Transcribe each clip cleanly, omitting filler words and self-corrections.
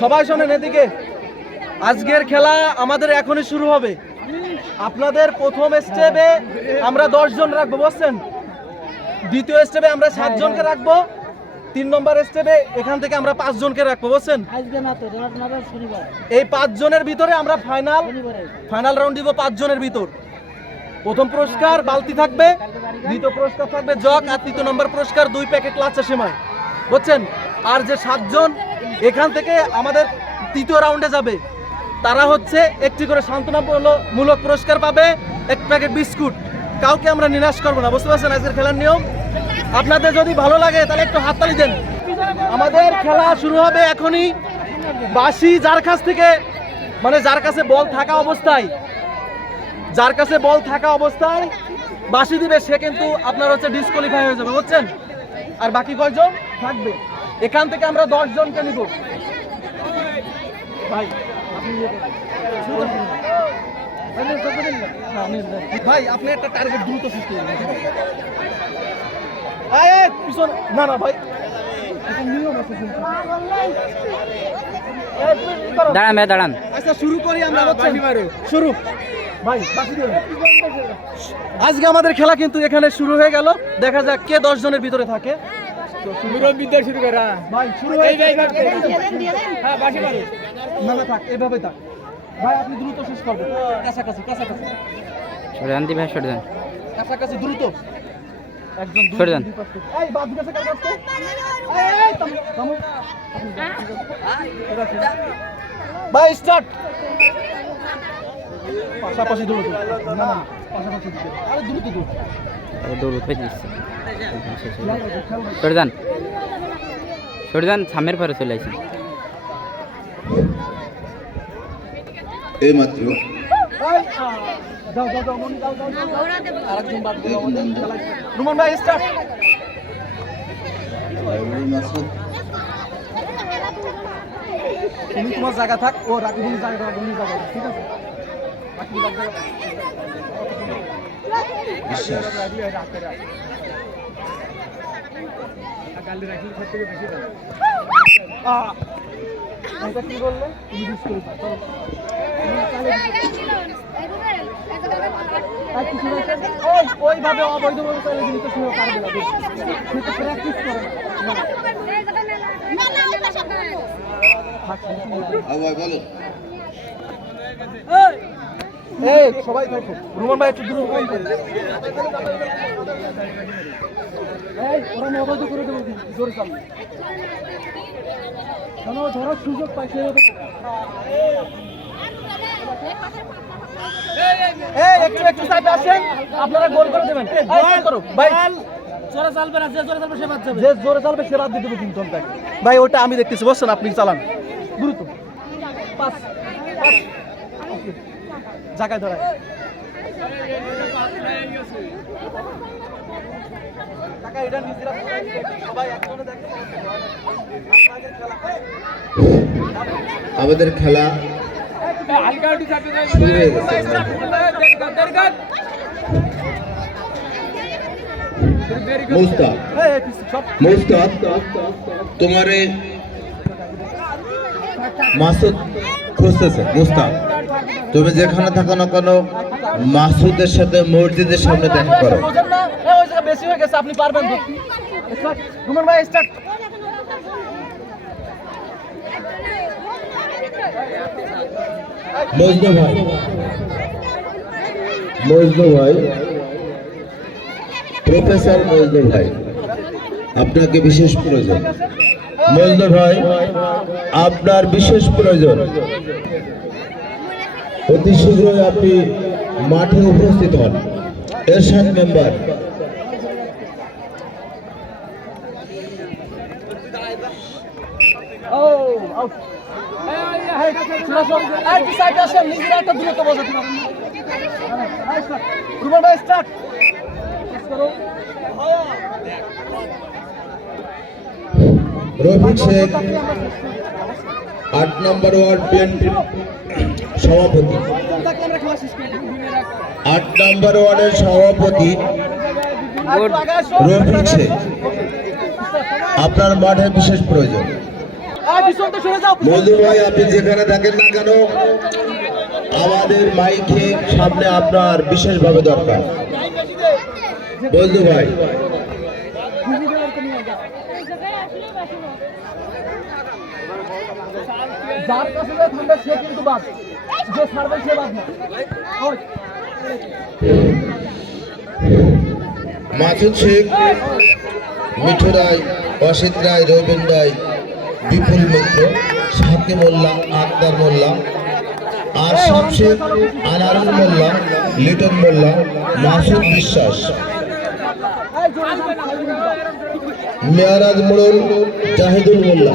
সবাই শোনেন এদিকে, আজকের খেলা আমাদের এখনই শুরু হবে। আপনাদের প্রথম স্টেপে আমরা 10 জন রাখবো, বুঝছেন? দ্বিতীয় স্টেপে আমরা 7 জনকে রাখবো। 3 নম্বর স্টেপে এখান থেকে আমরা 5 জনকে রাখবো, বুঝছেন? এই 5 জনের ভিতরে আমরা ফাইনাল রাউন্ড দিব 5 জনের ভিতর। প্রথম পুরস্কার বালতি থাকবে, দ্বিতীয় পুরস্কার থাকবে জগ, আর তৃতীয় নম্বর পুরস্কার 2 প্যাকেট লাচ্ছা সেমাই, বুঝছেন? আর যে 7 জন এখান থেকে আমাদের তৃতীয় রাউন্ডে যাবে তারা হচ্ছে একটি করে সান্ত্বনামূলক পুরস্কার পাবে, 1 প্যাকেট বিস্কুট। কাউকে আমরা নিরাশ করবো না, বুঝতে পারছেন আজকের খেলার নিয়ম? আপনাদের যদি ভালো লাগে তাহলে একটু হাততালি দেন। আমাদের খেলা শুরু হবে এখনই। বাঁশি যার কাছ থেকে, মানে যার কাছে বল থাকা অবস্থায় বাঁশি দিবে সে কিন্তু আপনার হচ্ছে ডিসকোয়ালিফাই হয়ে যাবে, বুঝছেন? আর বাকি কয়জন থাকবে এখান থেকে আমরা 10 জনকে নিব। ভাই ভাই আপনি একটা টার্গেট দ্রুত শেষ করুন। না না ভাই, দাঁড়ান। আচ্ছা শুরু করি আমরা, শুরু ভাই। আজকে আমাদের খেলা কিন্তু এখানে শুরু হয়ে গেল। দেখা যাক কে 10 জনের ভিতরে থাকে। এভাবে থাক ভাই, আপনি দ্রুত শেষ করবেন। কাছাকাছি দ্রুত একজন ভাই স্টার্ট। পাশাপাশি দ্রুত, না পাশাপাশি আরে দ্রুত সরদান সামের পরে চলে আসি। এই মাত্র রুমান ভাই স্টার্ট। তুমি তোমার জায়গা থাক, ও রাকিবুল জায়গা, ঠিক আছে? কি বললে ওইভাবে অবৈধভাবে চলে গেলে তো শুরু পারবে না, প্র্যাকটিস করে সবাই থাকো। রুমান ভাই একটু দূর ওরা অবৈধ করে দেবো, জোরে চাল ধরার সুযোগ পাইছে। একটু সাইডে আসেন, আপনারা গোল করে দেবেন। ভাই জোরে চালবে না, যে জোরে চালবে সে বাদ যাবে, যে জোরে চালবে সে বাদ দিয়ে দেবো কিন্তু ভাই। ওটা আমি দেখতেছি, বসছেন আপনি চালান দ্রুত। পাস জায়গায় ধরায় আমাদের খেলা শুরু হয়ে গেছে। মুস্তাক তোমারে মাসুদ খুঁজতেছে। মুস্তাক তুমি যেখানে থাকো না কেন মাসুদের সাথে মসজিদের সামনে দেখা করো। বেশি হয়ে গেছে, আপনি পারবেন। রুমান ভাই স্টার্ট। মজনু ভাই প্রফেসর মজনু ভাই, আপনাকে বিশেষ প্রয়োজন। মজনু ভাই আপনার বিশেষ প্রয়োজন, অতি শীঘ্রই আপনি মাঠে উপস্থিত হন। এরশাদ মেম্বার রফিক শেখ 8 নম্বর ওয়ার্ড বিএনপি সভাপতি, 8 নম্বর ওয়ার্ডের সভাপতি রফিক শেখ, আপনার মাঠে বিশেষ প্রয়োজন। পিছন তো সরে যাও। মজনু ভাই আপনি যেখানে থাকেন না কেন আমাদের মাইকে সামনে আপনার বিশেষভাবে দরকার। মজনু ভাই যার কাছে যে থাকবে সে কিন্তু বাদ, যে ছাড়বে সে বাদ না। ওই মাসুদ শেখ, মিঠু রায়, অসিত রায়, রবীন রায়, বিপুল মিত্র, সাকি মোল্লা, আক্তার মোল্লা, আরশাদ শেখ, আনারুল মোল্লা, লিটন মোল্লা, মাসুদ বিশ্বাস, এই জোরে জোরে খালি দিবা। মেয়ারাজ মোড়ল, জাহিদুল মোল্লা।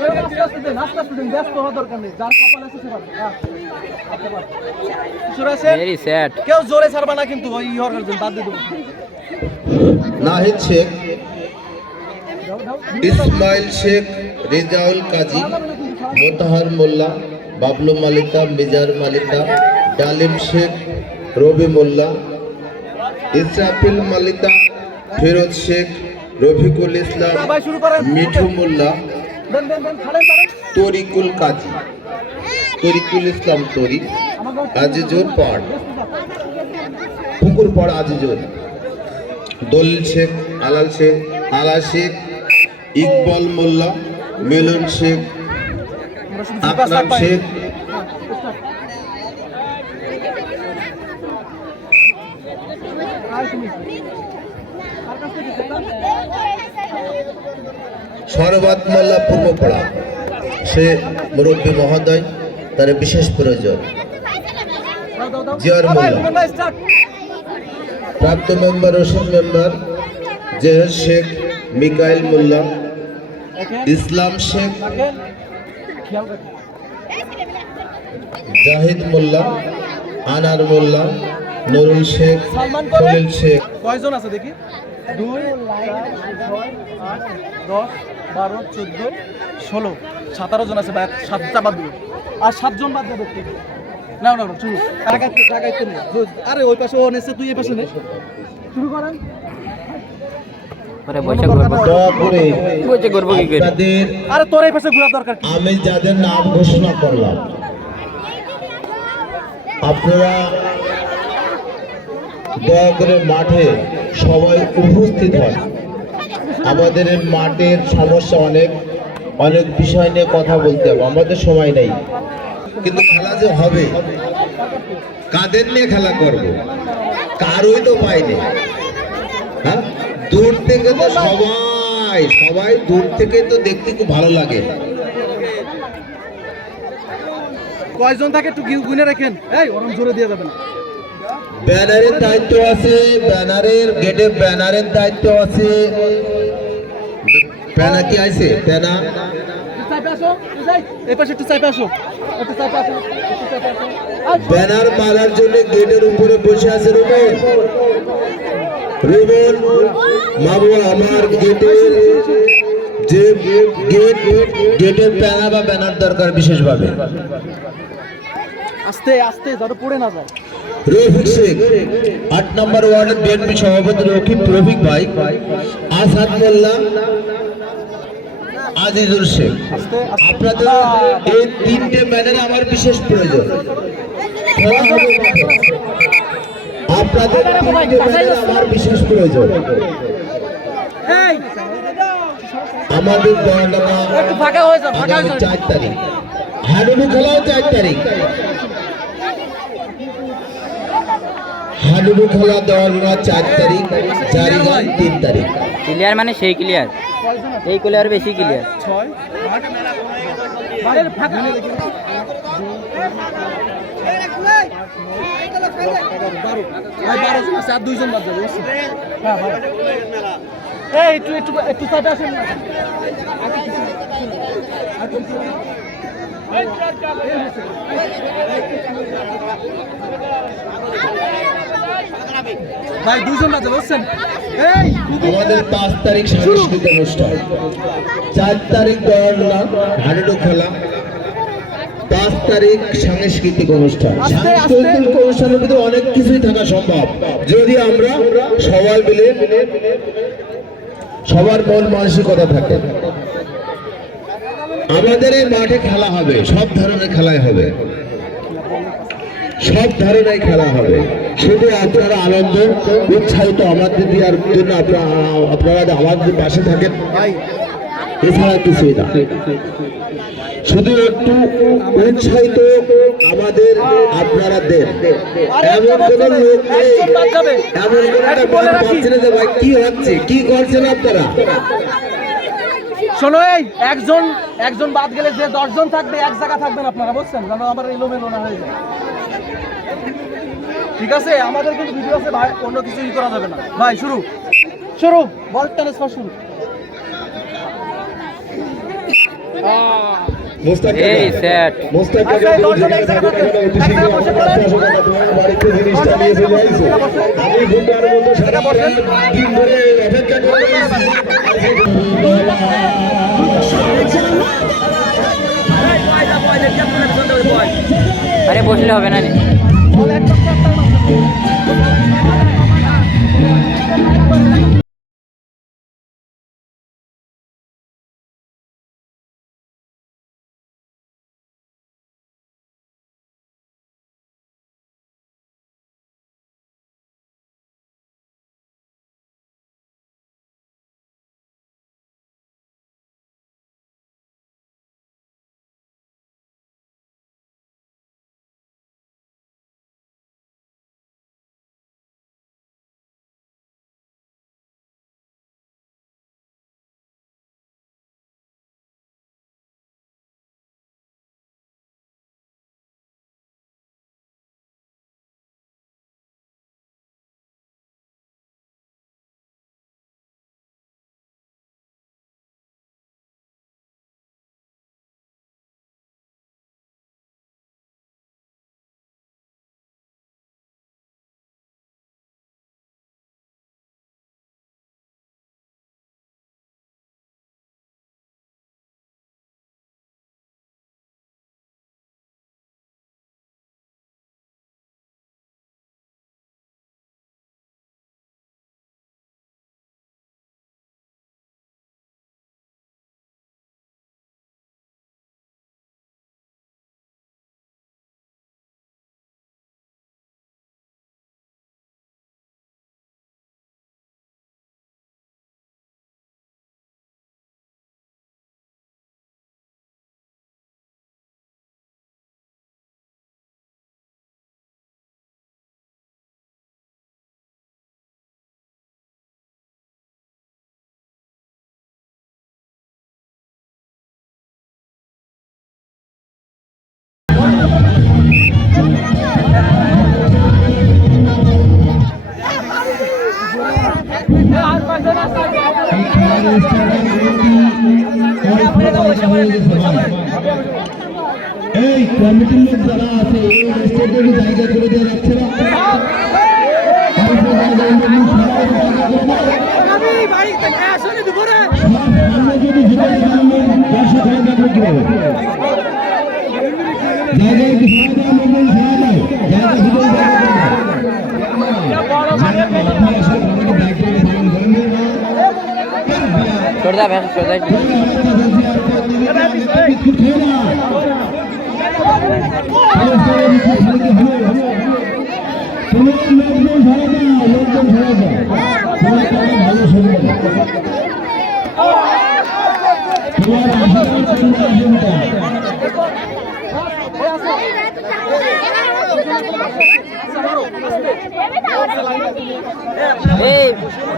ওই আস্তে আস্তে দেন, আস্তে আস্তে দেন, ব্যস্ত হওয়ার দরকার নেই। যার কপালে আছে সে পারবে। হ্যাঁ, আপনি পারবেন। কিশোর আছেন? Very sad. কেউ জোরে ছাড়বা না কিন্তু, ওই ইহর গার্জেন বাদ দিয়ে দেবো। নাহিদ শেখ, ইসমাইল শেখ, রেজাউল কাজী, মোতাহার মোল্লা, বাবলু মালিকা, মিজার মালিকা, ডালিম শেখ, রবি মোল্লা, ইসরাফিল মালিকা, ফিরোজ শেখ, রফিকুল ইসলাম, ভাই শুরু করেন। মিঠু মোল্লা, দেন দেন দেন, ছাড়েন ছাড়েন। তরিকুল কাজী, তরিকুল ইসলাম তরিক, আজিজুর পাড়, পুকুর পাড় আজিজুর, দলিল শেখ, আলাল শেখ, আলা শেখ, ইকবাল মোল্লা, মিলন শেখ, আমরা শুধু আকরাম শেখ, সরবাত মোল্লা পূর্বপাড়া। সে মুরব্বী মহোদয়, তার বিশেষ প্রয়োজন। জিয়ার মোল্লা, প্রাপ্ত মেম্বার, রশিদ মেম্বার, জেহের শেখ, মিকাইল মোল্লা, ইসলাম শেখ, জাহিদ মোল্লা, আনার মোল্লা, নুরুল শেখ, খলিল শেখ। কয়জন আছে দেখি? 2, 4, 6, 8, 10, 12, 14, 16, 17 জন আছে। 7টা বাদ দিবে, আর 7 জন বাদ দেবে। না না না, শুরু। টাকাইতে নেই। আরে ওই পাশে ও নেছে, তুই এই পাশে নে। শুরু করেন। পরে বসে করবো। দয়া করে বসে করবো কি করে? আপনাদের আরে তোর এই পাশে ঘোরা দরকার কি? আমি যাদের নাম ঘোষণা করলাম আপনারা দয়া করে মাঠে সবাই উপস্থিত হন। আমাদের এই মাঠের সমস্যা অনেক অনেক বিষয় নিয়ে কথা বলতে হবে, আমাদের সময় নেই। কিন্তু খেলা যে হবে কাদের নিয়ে খেলা করব, কারোই তো পাইনি। হ্যাঁ, দূর থেকে তো সবাই দূর থেকে তো দেখতে খুব ভালো লাগে। কয়জন থাকে একটু গুনে রাখেন। এই ওরম জোরে দিয়ে যাবে না। ব্যানারের দায়িত্ব আছে, ব্যানারের গেটে ব্যানারের দায়িত্ব আছে। প্যানা কি আছে? প্যানা চাইপে আসো, এই পাশে একটু চাইপে আসো, একটু চাইপে আসো, একটু চাইপে আসো। ব্যানার মারার জন্য গেটের উপরে বসে আছে রুবেন। রুবেন মামু আমার গেটের যে গেটের প্যানা বা ব্যানার দরকার বিশেষভাবে। আস্তে আস্তে যাতে পড়ে না যায়। রফিক শেখ 8 নম্বর ওয়ার্ডের বিএনপি সভাপতি রফিক ভাই, আসাদ মোল্লা, আজিজুল শেখ। আস্তে আস্তে। আপনাদের এই 3টে ব্যানার আমার বিশেষ প্রয়োজন। আপনাদের 3টে ব্যানার আমার বিশেষ প্রয়োজন। এই আমাদের দলটা একটু ফাঁকা হয়ে যাও, ফাঁকা হয়ে যাও। 4 তারিখ হাডুডু খেলাও 4 তারিখ। হাডুডু খেলা দেওয়ার 4 তারিখ, 3 তারিখ। ক্লিয়ার মানে সেই ক্লিয়ার, এই ক্লিয়ার বেশি ক্লিয়ার। 6, 8, বাইরের ফাঁকা নেই দেখি। 12 জন আছে, আর 2 জন বাদ যাবে। হ্যাঁ ভাই, এই একটু একটু একটু চাইতে আসেন না। ভাই 2 জন বাদ যাবে, বুঝছেন? এই আমাদের 5 তারিখ সাংস্কৃতিক অনুষ্ঠান, 4 তারিখ দৌড়লাম হাডুডু খেলা, 5 তারিখ সাংস্কৃতিক অনুষ্ঠান। সাংস্কৃতিক অনুষ্ঠানের ভিতরে অনেক কিছুই থাকা সম্ভব যদি আমরা সবাই মিলে সবার মন মানসিকতা থাকে। আমাদের এই মাঠে খেলা হবে, সব ধরনের খেলাই হবে, সব ধরনের খেলা হবে। শুধু আপনারা আনন্দ উৎসাহিত আমাদের দেওয়ার জন্য আপনারা আমাদের পাশে থাকেন, এছাড়া কিছুই না। শুধু একটু উৎসাহিত আমাদের আপনারা দেন। এমন কোন লোক নেই, এমন কোন একটা বলা পাচ্ছেন যে ভাই কি হচ্ছে, কি করছেন আপনারা। শোনো, এই একজন বাদ গেলে যে 10 জন থাকবে এক জায়গা থাকবেন আপনারা, বুঝছেন? যেন আমার এলোমেলো না হয়ে যায়, ঠিক আছে? আমাদের কিন্তু ভিডিও আছে ভাই, অন্য কিছু করা যাবে না ভাই। শুরু বল ট্রান্সফার শুরু। এই সেট বাড়িতে জিনিসটা নিয়ে চলে আসছে। আমি ঘুমার মতো সারা দিন ধরে অপেক্ষা করে আরে বসলে হবে না রে। এই কমিটির লোক যারা আছে এই স্টেজে জায়গা করে দেওয়া যাচ্ছে না। छोड़ दे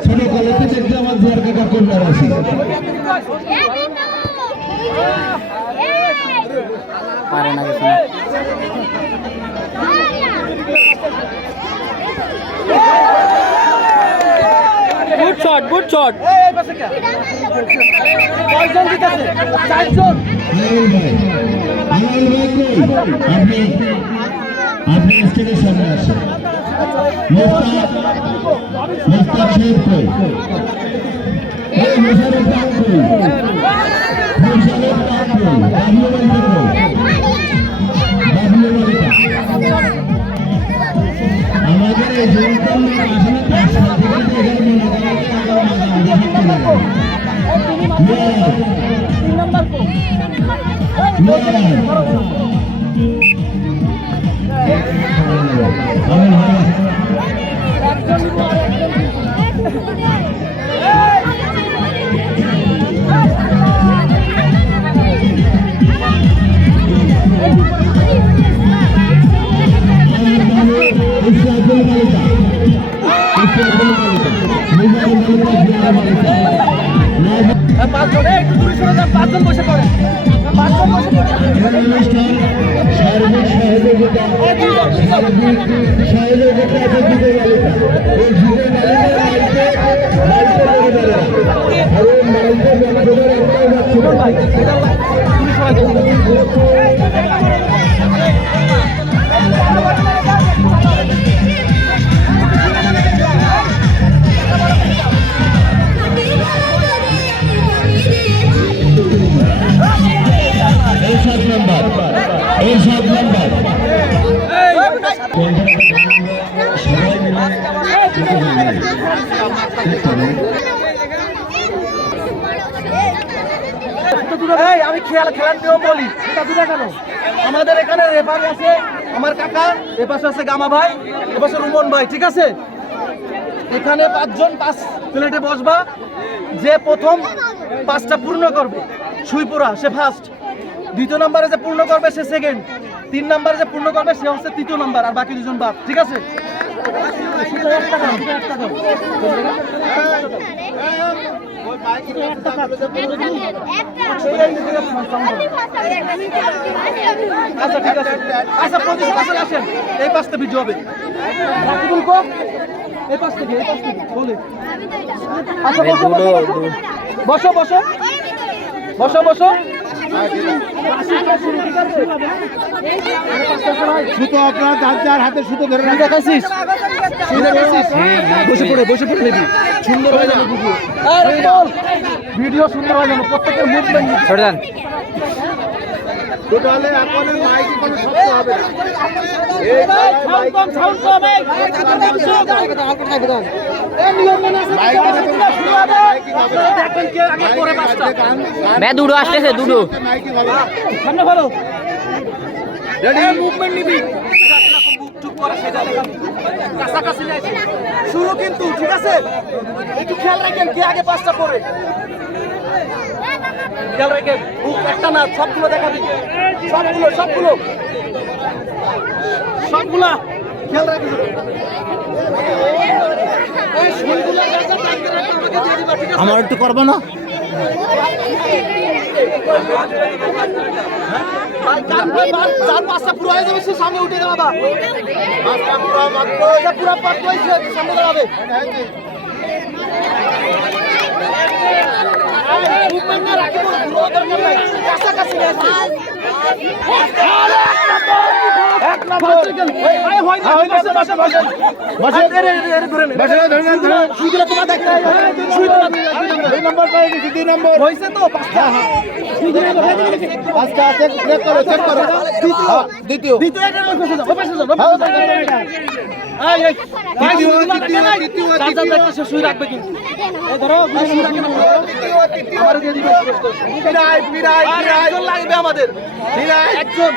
ছোট কলেজে দেখতে আমার জিয়ার কাকা কন্যার আছে পারে না কিছু না। গুড শট এই পাশে কে কয়জন জিতেছে? 4 জন। আলাল ভাই কই আপনি স্টেজের সামনে আসেন। মুস্তাক সাহেব কই? এই মোশাররফ কই? মোশাররফ কই? বাবলু ভাই কই? বাবলু ভাই আমাদের এই জনতা আসলে 5 সাল থেকে এখানে মনে করেন তিন নাম্বার কো পাঁচজন একটু দূরে সরে যান, পাঁচজন বসে পড়েন, পাঁচজন বসে আমি খেলার নিয়ম বলি, কেন আমাদের এখানে রেফারি আছে, আমার কাকা, এপাশে আছে গামা ভাই, এপাশে রুমন ভাই, ঠিক আছে? এখানে পাঁচজন পাঁচ প্লেটে বসবা, যে প্রথম পাঁচটা পূর্ণ করবে সুইপুরা সে ফার্স্ট, দ্বিতীয় নাম্বারে যে পূর্ণ করবে সে সেকেন্ড, তিন নাম্বারে যে পূর্ণ করবে সে হচ্ছে তৃতীয় নাম্বার, আর বাকি দুজন বাদ, ঠিক আছে? আচ্ছা ঠিক আছে, আচ্ছা প্রতিশোধ আসেন, আসেন এই পাঁচটা ভিডিও হবে, এই পাঁচ থেকে বলে। আচ্ছা বসো বসো বসো বসো। সুতো আপনার যার হাতে সুতো ধরে দেখাচ্ছিস, বসে পড়ে নিবি, সুন্দর হয়ে যাবে ভিডিও, সুন্দর হয়ে যাবে, প্রত্যেকের মুভমেন্ট টোটালে এখন মাইকে কোনো শব্দ হবে না, এই সাউন্ড কম দুটো আসতেছে, দুটো সামনে ভালো রেডি, মুভমেন্ট নিবি, কাছাকাছি শুরু কিন্তু, ঠিক আছে? একটু খেয়াল রাখেন কে আগে পাঁচটা পড়ে, খেয়াল রাখেন, একটা না সবগুলো দেখাবি, সবগুলা খেয়াল রাখেন। আমার একটু করবো না, যার পাঁচটা পুরো হয়ে যাবে সে সামনে উঠে দাঁড়াবা, পুরা পাঁচটা সামনে দাঁড়াবে, রাখবে কিন্তু লাগবে আমাদের একজন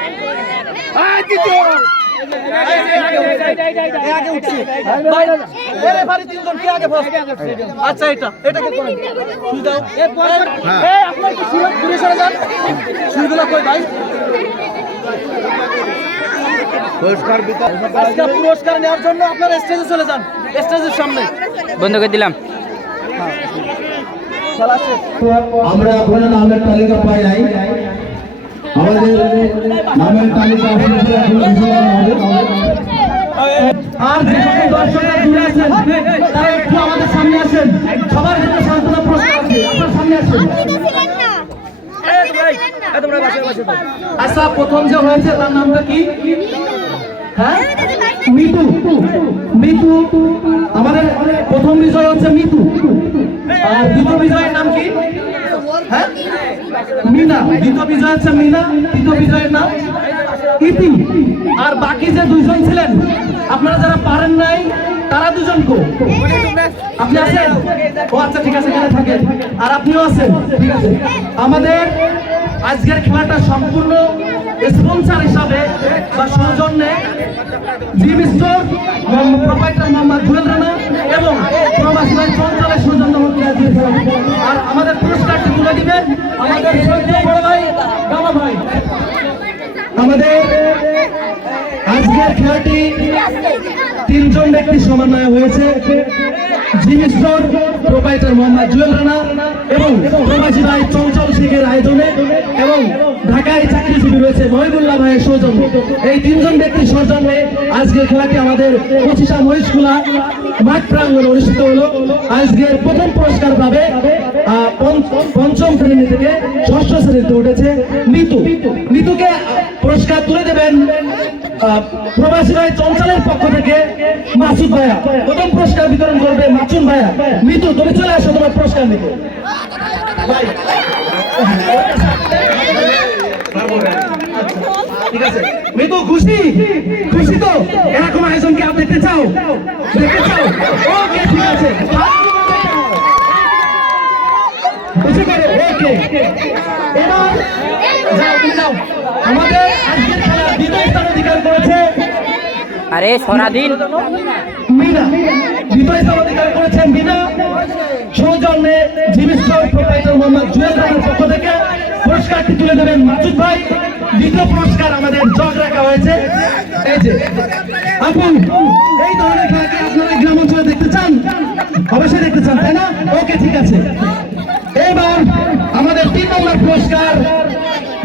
আচ্ছা এটাকে পুরস্কার নেওয়ার জন্য আপনারা স্টেজে চলে যান, স্টেজের সামনে বন্ধ করে দিলাম। আমরা এখনো নামের তালিকা পাই নাই, আমাদের নামের তালিকা আর যে সকল দর্শকরা দূরে আছেন তারা একটু আমাদের সামনে আসেন, সবার জন্য সান্ত্বনা পুরস্কার আছে, আপনার সামনে আসেন। আচ্ছা প্রথম যে হয়েছে তার নামটা কি? হ্যাঁ মিতু, মিতু আমাদের প্রথম বিজয় হচ্ছে মিতু, আর দ্বিতীয় বিজয়ের নাম কি? হ্যাঁ মিনা, দ্বিতীয় বিজয় হচ্ছে মিনা, তৃতীয় বিজয়ের নাম ইতি। আর বাকি যে দুইজন ছিলেন আপনারা যারা পারেন নাই তারা দুজন কো, আপনি আছেন? ও আচ্ছা ঠিক আছে, এখানে থাকেন, আর আপনিও আছেন, ঠিক আছে। আমাদের আজকের খেলাটা সম্পূর্ণ স্পন্সর হিসাবে বা সৌজন্যে gym store proprietor Mohammad Jewel Rana এবং প্রবাসী ভাই চঞ্চলের সৌজন্য হচ্ছে আজকের খেলা। আর আমাদের পুরস্কারটি তুলে দিবেন আমাদের শ্রদ্ধেয় বড় ভাই গামা ভাই। আমাদের আজকের খেলাটি 3 জন ব্যক্তি সমন্বয় হয়েছে, gym store proprietor Mohammad Jewel Rana এবং প্রবাসী ভাই চঞ্চল শেখের আয়োজনে এবং ঢাকায় চাকরিজীবী রয়েছে মহিবুল্লাহ ভাইয়ের সৌজন্যে। এই 3 জন ব্যক্তির সৌজন্যে আজকের খেলাটি আমাদের 25 মহিষখোলা মাঠ প্রাঙ্গণে অনুষ্ঠিত হলো। আজকের প্রথম পুরস্কার পাবে পঞ্চম শ্রেণী থেকে ষষ্ঠ শ্রেণীতে উঠেছে নিতু। নিতুকে পুরস্কার তুলে দেবেন প্রবাসী ভাই চঞ্চলের পক্ষ থেকে মাসুদ ভাইয়া। প্রথম পুরস্কার বিতরণ করবে মাসুদ ভাইয়া। নিতু তুমি চলে আসো তোমার পুরস্কার নিতে। ঠিক আছে মিতু, খুশি খুশি তো? এরকম আয়োজনকে আপনি দেখতে চাও? দেখতে চাও? ওকে ঠিক আছে, এবার যাও তুমি যাও। আমাদের আজকের খেলা দ্বিতীয় স্থান অধিকার করেছে আরে সরাদিন মিনা। দ্বিতীয় স্থান অধিকার করেছেন মিনা। সৌজন্যে gym store proprietor Mohammad Jewel রানার পক্ষ থেকে পুরস্কারটি তুলে দেবেন মাসুদ ভাই। দ্বিতীয় পুরস্কার আমাদের জগ রাখা হয়েছে। এই যে আপু, এই ধরনের খেলা কি আপনারা গ্রাম অঞ্চলে দেখতে চান? অবশ্যই দেখতে চান, তাই না? ওকে ঠিক আছে। এবার আমাদের 3 নম্বর পুরস্কার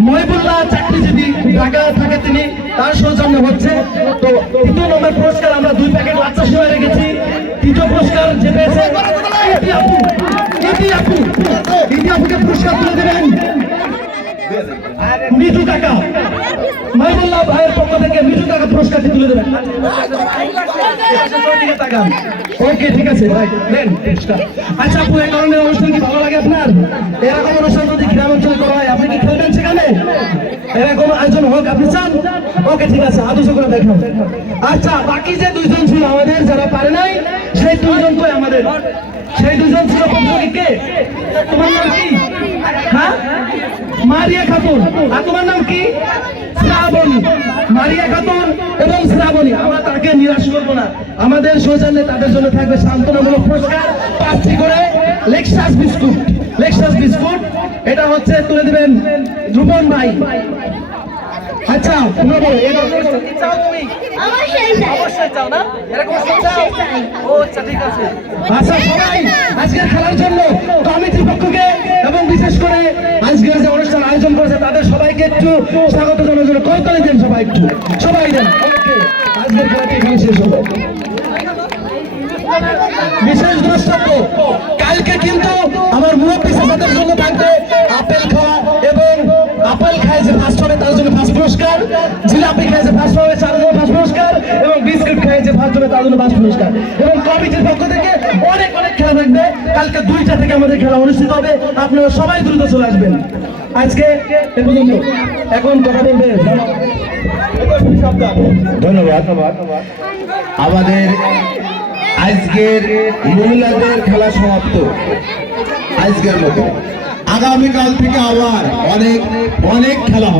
মহিবুল্লাহ চাকরিজীবী, ঢাকা থাকে তিনি, তার সৌজন্যে হচ্ছে। তো 3 নম্বর পুরস্কার আমরা 2 প্যাকেট লাচ্ছা সেবা রেখেছি। 3য় পুরস্কার যে পেয়েছে ইতি আপু। ইতি আপুকে পুরস্কার তুলে দেবেন মিঠু কাকা। মহিবুল্লাহ ভাইয়ের পক্ষ থেকে মিঠু কাকা পুরস্কারটি তুলে দেবেন। ওকে ঠিক আছে ভাই, নেন পুরস্কার। আচ্ছা আপু, এই ধরনের অনুষ্ঠান কি ভালো লাগে আপনার? এরকম অনুষ্ঠান যদি গ্রাম অঞ্চলে করা হয় আপনি কি খেলবেন সেখানে? এরকম আয়োজন হোক আপনি চান? ওকে ঠিক আছে, হাত উঁচু করে দেখুন। আচ্ছা, বাকি যে 2 জন ছিল আমাদের যারা পারে নাই, সেই 2 জন তো আমাদের, সেই 2 জন ছিল কে? তোমার নাম কি? হ্যাঁ, মারিয়া খাতুন। আর তোমার নাম কি? শ্রাবণী। মারিয়া খাতুন এবং শ্রাবণী, আমরা তাকে নিরাশ করবো না। আমাদের সৌজন্যে তাদের জন্য থাকবে সান্ত্বনামূলক পুরস্কার 5টি করে লেক্সাস বিস্কুট। লেক্সাস বিস্কুট এটা হচ্ছে তুলে দিবেন রুবন ভাই। আচ্ছা তুমি বলো, কি চাও তুমি? অবশ্যই চাও না? এরকম চাও? ও আচ্ছা ঠিক আছে। আচ্ছা সবাই আজকের খেলার জন্য কমিটির পক্ষকে এবং বিশেষ করে আজকের যে অনুষ্ঠান আয়োজন করেছে তাদের সবাইকে একটু স্বাগত জানানোর জন্য করতালি দেন সবাই, একটু সবাই দেন। ওকে, আজকের খেলাটি এখানে শেষ হলো। বিশেষ দ্রষ্টব্য, কালকে কিন্তু আমার মুরব্বী চাচাদের জন্য থাকবে আপেল খাওয়া এবং আপেল খায় যে ফার্স্ট হবে তার জন্য ফার্স্ট পুরস্কার, জিলাপি খায় যে ফার্স্ট হবে তার জন্য ফার্স্ট পুরস্কার এবং বিস্কুট খায় যে ফার্স্ট হবে তার জন্য ফার্স্ট পুরস্কার। এবং কমিটির পক্ষ থেকে অনেক অনেক খেলা থাকবে। কালকে 2টা থেকে আমাদের খেলা অনুষ্ঠিত হবে, আপনারা সবাই দ্রুত চলে আসবেন। আজকে এ পর্যন্ত, এখন কথা বলবে ধন্যবাদ। আমাদের আজকের মহিলাদের খেলা সমাপ্ত আজকের মতো। আগামীকাল থেকে আবার অনেক অনেক খেলা হবে।